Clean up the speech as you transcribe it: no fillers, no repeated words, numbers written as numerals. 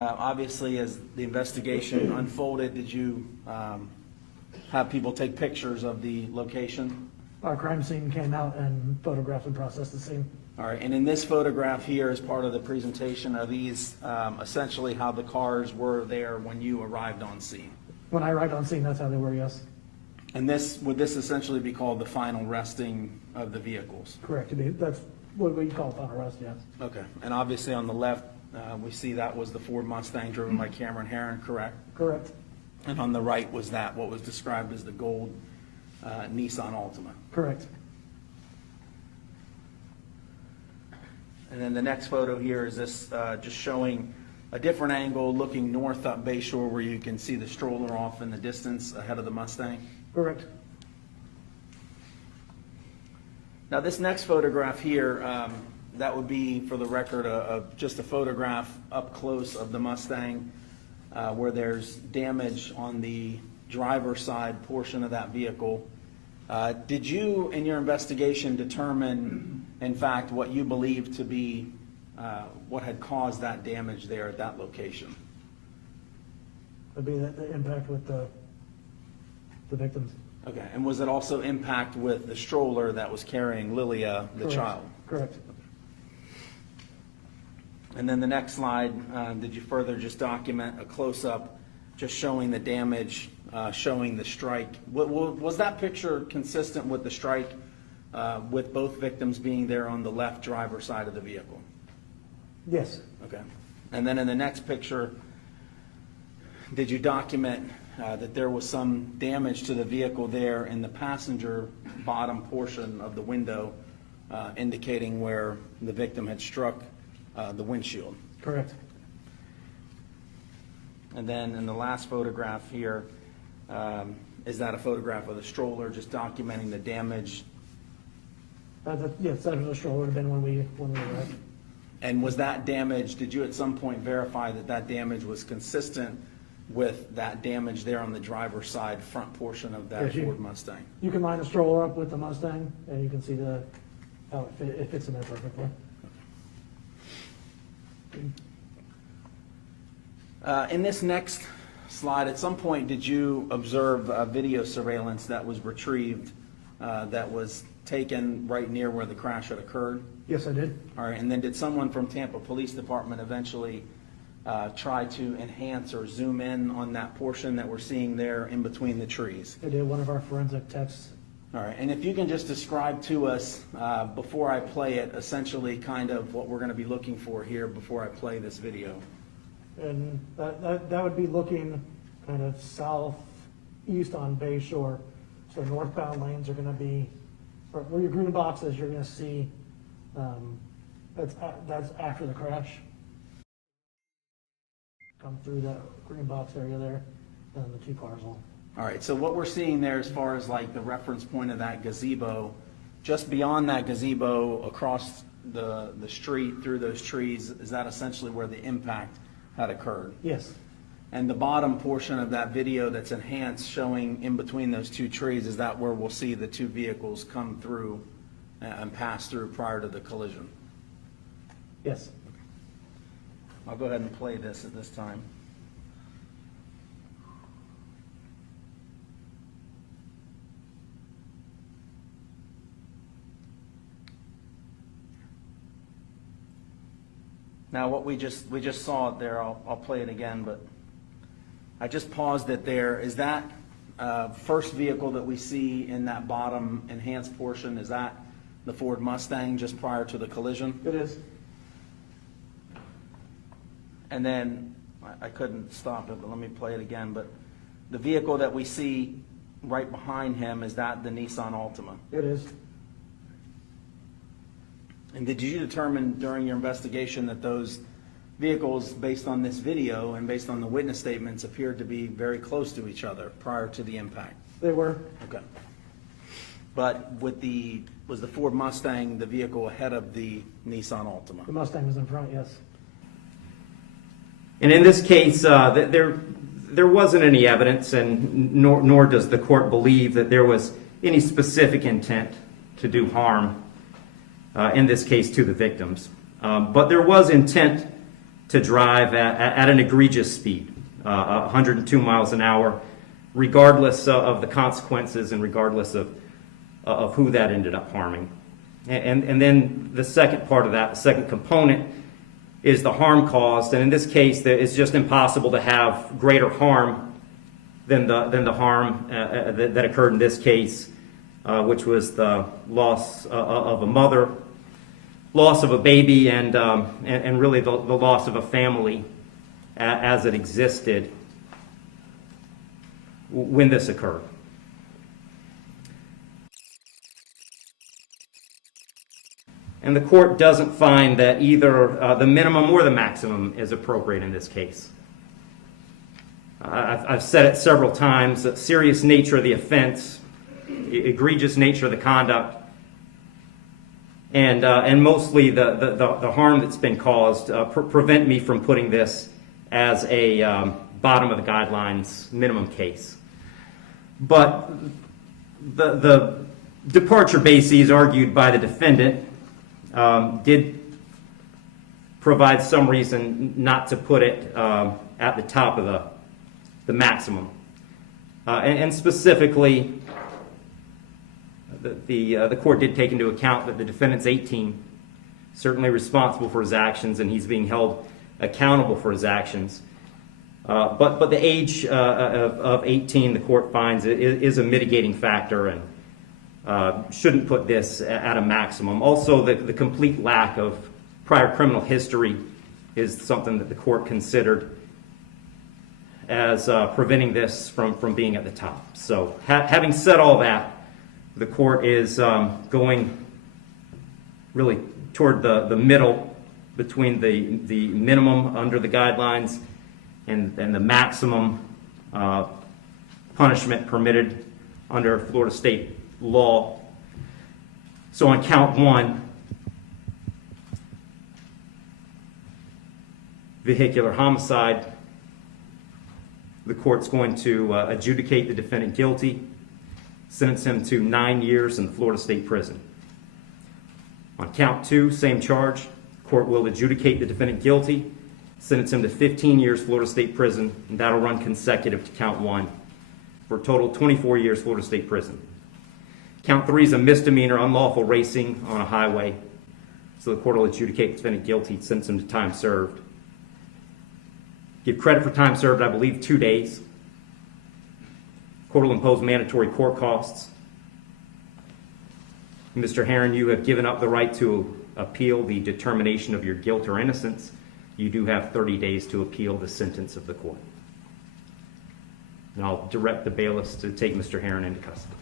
Obviously, as the investigation unfolded, did you have people take pictures of the location? Our crime scene came out and photographed and processed the scene. All right, and in this photograph here, as part of the presentation, are these essentially how the cars were there when you arrived on scene? When I arrived on scene, that's how they were, yes. And would this essentially be called the final resting of the vehicles? Correct. That's what we call final arrest, yes. Okay, and obviously on the left, we see that was the Ford Mustang driven by Cameron Heron, correct? Correct. And on the right was that, what was described as the gold Nissan Altima. Correct. And then the next photo here is this just showing a different angle looking north up Bayshore where you can see the stroller off in the distance ahead of the Mustang. Correct. Now this next photograph here, that would be, for the record, just a photograph up close of the Mustang where there's damage on the driver's side portion of that vehicle. Did you, in your investigation, determine, in fact, what you believe to be what had caused that damage there at that location? Would be the impact with the victims. Okay, and was it also impact with the stroller that was carrying Lilia, the Correct. child? Correct. And then the next slide, did you further just document a close-up just showing the damage, showing the strike? Was that picture consistent with the strike with both victims being there on the left driver's side of the vehicle? Yes. Okay. And then in the next picture, did you document that there was some damage to the vehicle there in the passenger bottom portion of the window, indicating where the victim had struck the windshield? Correct. And then in the last photograph here, is that a photograph of the stroller, just documenting the damage? Yes, that was a stroller would have been when we arrived. And was that damage, did you at some point verify that that damage was consistent with that damage there on the driver's side front portion of that Ford Mustang? You can line the stroller up with the Mustang, and you can see how it fits in there perfectly. In this next slide, at some point, did you observe video surveillance that was retrieved that was taken right near where the crash had occurred? Yes, I did. All right, and then did someone from Tampa Police Department eventually try to enhance or zoom in on that portion that we're seeing there in between the trees? I did. One of our forensic techs. All right, and if you can just describe to us, before I play it, essentially kind of what we're going to be looking for here before I play this video. And that would be looking kind of southeast on Bayshore. So northbound lanes are going to be, where your green boxes, you're going to see, that's after the crash. Come through that green box area there, and the two cars will. All right, so what we're seeing there as far as like the reference point of that gazebo, just beyond that gazebo across the street through those trees, is that essentially where the impact had occurred? Yes. And the bottom portion of that video that's enhanced showing in between those two trees, is that where we'll see the two vehicles come through and pass through prior to the collision? Yes. I'll go ahead and play this at this time. Now what we just saw it there, I'll play it again, but I just paused it there. Is that first vehicle that we see in that bottom enhanced portion, is that the Ford Mustang just prior to the collision? It is. And then, I couldn't stop it, but let me play it again, but the vehicle that we see right behind him, is that the Nissan Altima? It is. And did you determine during your investigation that those vehicles, based on this video and based on the witness statements, appeared to be very close to each other prior to the impact? They were. Okay. But was the Ford Mustang the vehicle ahead of the Nissan Altima? The Mustang was in front, yes. And in this case, there wasn't any evidence, and nor does the court believe that there was any specific intent to do harm, in this case, to the victims. But there was intent to drive at an egregious speed, 102 miles an hour, regardless of the consequences and regardless of who that ended up harming. And then the second part of that, the second component, is the harm caused. And in this case, it's just impossible to have greater harm than the harm that occurred in this case, which was the loss of a mother, loss of a baby, and really the loss of a family as it existed when this occurred. And the court doesn't find that either the minimum or the maximum is appropriate in this case. I've said it several times, the serious nature of the offense, egregious nature of the conduct, and mostly the harm that's been caused prevent me from putting this as a bottom of the guidelines minimum case. But the departure bases argued by the defendant did provide some reason not to put it at the top of the maximum. And specifically, the court did take into account that the defendant's 18, certainly responsible for his actions, and he's being held accountable for his actions. But the age of 18, the court finds, is a mitigating factor and shouldn't put this at a maximum. Also, the complete lack of prior criminal history is something that the court considered as preventing this from being at the top. So having said all that, the court is going really toward the middle between the minimum under the guidelines and the maximum punishment permitted under Florida state law. So on count one, vehicular homicide, the court's going to adjudicate the defendant guilty, sentence him to 9 years in the Florida State Prison. On count two, same charge, the court will adjudicate the defendant guilty, sentence him to 15 years Florida State Prison, and that'll run consecutive to count one for a total of 24 years Florida State Prison. Count three is a misdemeanor, unlawful racing on a highway, so the court will adjudicate the defendant guilty, sentence him to time served. Give credit for time served, I believe, 2 days. Court will impose mandatory court costs. Mr. Heron, you have given up the right to appeal the determination of your guilt or innocence. You do have 30 days to appeal the sentence of the court. And I'll direct the bailiffs to take Mr. Heron into custody.